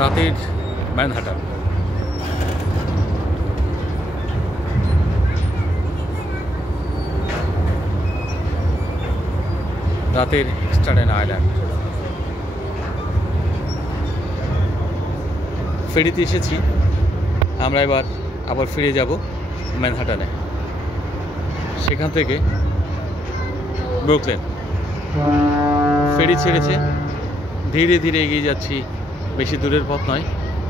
রাতের ম্যানহাটন। রাতের স্টাটেন আইল্যান্ড। ফেরিতে এসেছি, আমরা এবার আবার ফিরে যাব ম্যানহাটনে। সেখান থেকে ব্রুকলিন। ফেরি ছেড়েছে, ধীরে ধীরে এগিয়ে যাচ্ছি। বেশি দূরের পথ নয়,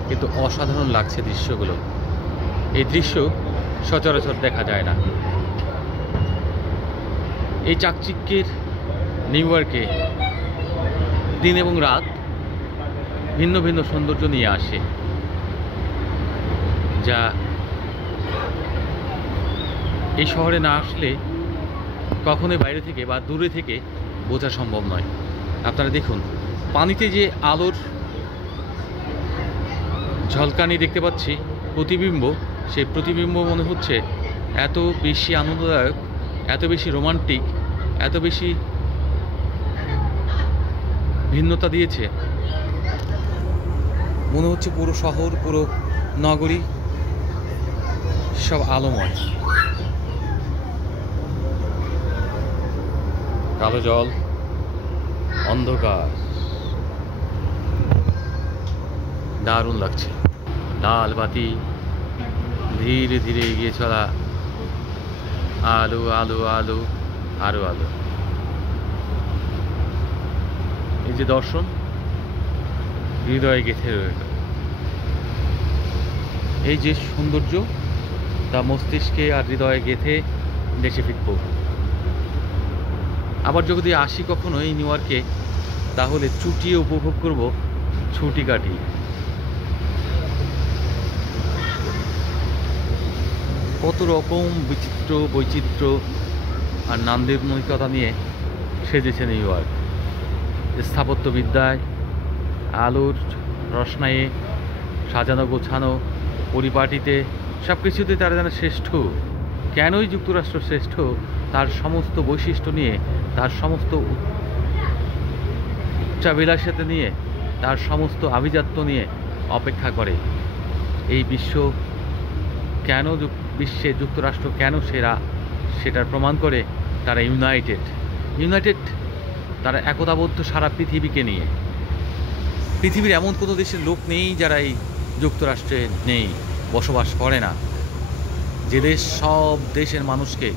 কিন্তু অসাধারণ লাগছে দৃশ্যগুলো। এই দৃশ্য সচরাচর দেখা যায় না। এই চাকচিক্যের নিউ ইয়র্কে দিন এবং রাত ভিন্ন ভিন্ন সৌন্দর্য নিয়ে আসে, যা এই শহরে না আসলে কখনোই বাইরে থেকে বা দূরে থেকে বোঝা সম্ভব নয়। আপনারা দেখুন, পানিতে যে আলোর ঝলকানি দেখতে পাচ্ছি, প্রতিবিম্ব, সেই প্রতিবিম্ব মনে হচ্ছে এত বেশি আনন্দদায়ক, এত বেশি রোমান্টিক, এত বেশি ভিন্নতা দিয়েছে। মনে হচ্ছে পুরো শহর, পুরো নগরী সব আলোময়। কালো জল, অন্ধকার, দারুণ লাগছে। লাল বাতি, ধীরে ধীরে এগিয়ে চলা, আলো আলো আলো, আরো আলো। এই যে দর্শন, হৃদয়ে গেঁথে রইল। এই যে সৌন্দর্য, তা মস্তিষ্কে আর হৃদয়ে গেঁথে দেশে ফিরব। আবার যদি আসি কখনো এই নিউ ইয়র্কে, তাহলে চুটিয়ে উপভোগ করব ছুটি কাটিয়ে। কত রকম বিচিত্র বৈচিত্র্য আর নান্দনিকতা নিয়ে সেজেছে নিউ ইয়র্ক। স্থাপত্যবিদ্যায়, আলোর রসনায়ে, সাজানো গোছানো, পরিপাটিতে, সব কিছুতে তারা যেন শ্রেষ্ঠ। কেনই যুক্তরাষ্ট্র শ্রেষ্ঠ, তার সমস্ত বৈশিষ্ট্য নিয়ে, তার সমস্ত উচ্চাবিলাসিতা নিয়ে, তার সমস্ত আভিজাত্য নিয়ে অপেক্ষা করে। এই বিশ্বে যুক্তরাষ্ট্র কেন সেরা, সেটার প্রমাণ করে তারা ইউনাইটেড, তারা একতাবদ্ধ সারা পৃথিবীকে নিয়ে। পৃথিবীর এমন কোনো দেশের লোক নেই যারা এই যুক্তরাষ্ট্রে নেই, বসবাস করে না। যে দেশ সব দেশের মানুষকে,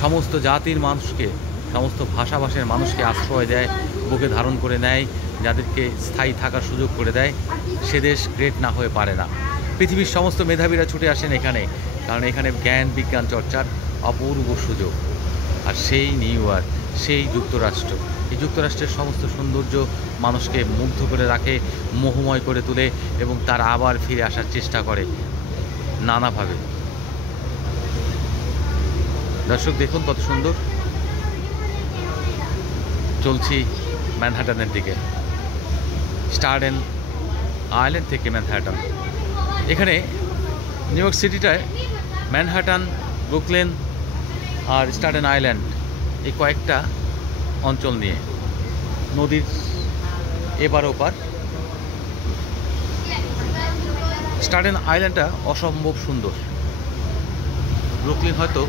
সমস্ত জাতির মানুষকে, সমস্ত ভাষাভাষীর মানুষকে আশ্রয় দেয়, বুকে ধারণ করে নেয়, যাদেরকে স্থায়ী থাকার সুযোগ করে দেয়, সে দেশ গ্রেট না হয়ে পারে না। পৃথিবীর সমস্ত মেধাবীরা ছুটে আসেন এখানে, কারণ এখানে জ্ঞান বিজ্ঞান চর্চার অপূর্ব সুযোগ। আর সেই নিউ ইয়র্ক, সেই যুক্তরাষ্ট্র, এই যুক্তরাষ্ট্রের সমস্ত সৌন্দর্য মানুষকে মুগ্ধ করে রাখে, মোহময় করে তোলে, এবং তারা আবার ফিরে আসার চেষ্টা করে নানাভাবে। দর্শক দেখুন কত সুন্দর। চলছি ম্যানহাটনের দিকে, স্টাটেন আইল্যান্ড থেকে ম্যানহাটন। এখানে নিউ ইয়র্ক সিটিটায় ম্যানহাটন, ব্রুকলিন আর স্টাটেন আইল্যান্ড, এই কয়েকটা অঞ্চল নিয়ে, নদীর এপার ওপার। স্টাটেন আইল্যান্ডটা অসম্ভব সুন্দর। ব্রুকলিন হয়তো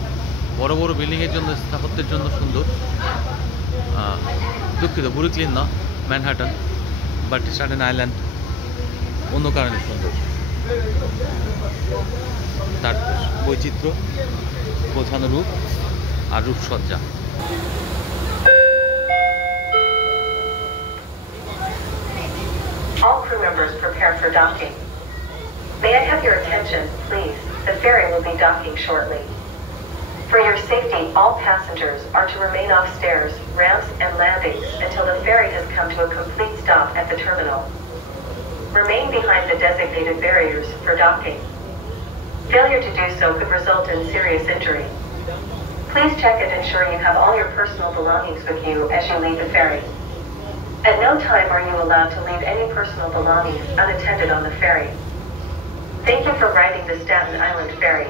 বড় বড় বিল্ডিংয়ের জন্য, স্থাপত্যের জন্য সুন্দর, দুঃখিত, ব্রুকলিন না, ম্যানহাটন। বাট স্টাটেন আইল্যান্ড অন্য কারণে সুন্দর, তার বৈচিত্র্য, গোছানো রূপ আর রূপসজ্জা। All crew members prepare for docking. May I have your attention, please? The ferry will be docking shortly. For your safety, all passengers are to remain off stairs, ramps, and landings until the ferry has come to a complete stop at the terminal. Remain behind the designated barriers for docking. Failure to do so could result in serious injury. Please check and ensure you have all your personal belongings with you as you leave the ferry. At no time are you allowed to leave any personal belongings unattended on the ferry. Thank you for riding the Staten Island Ferry.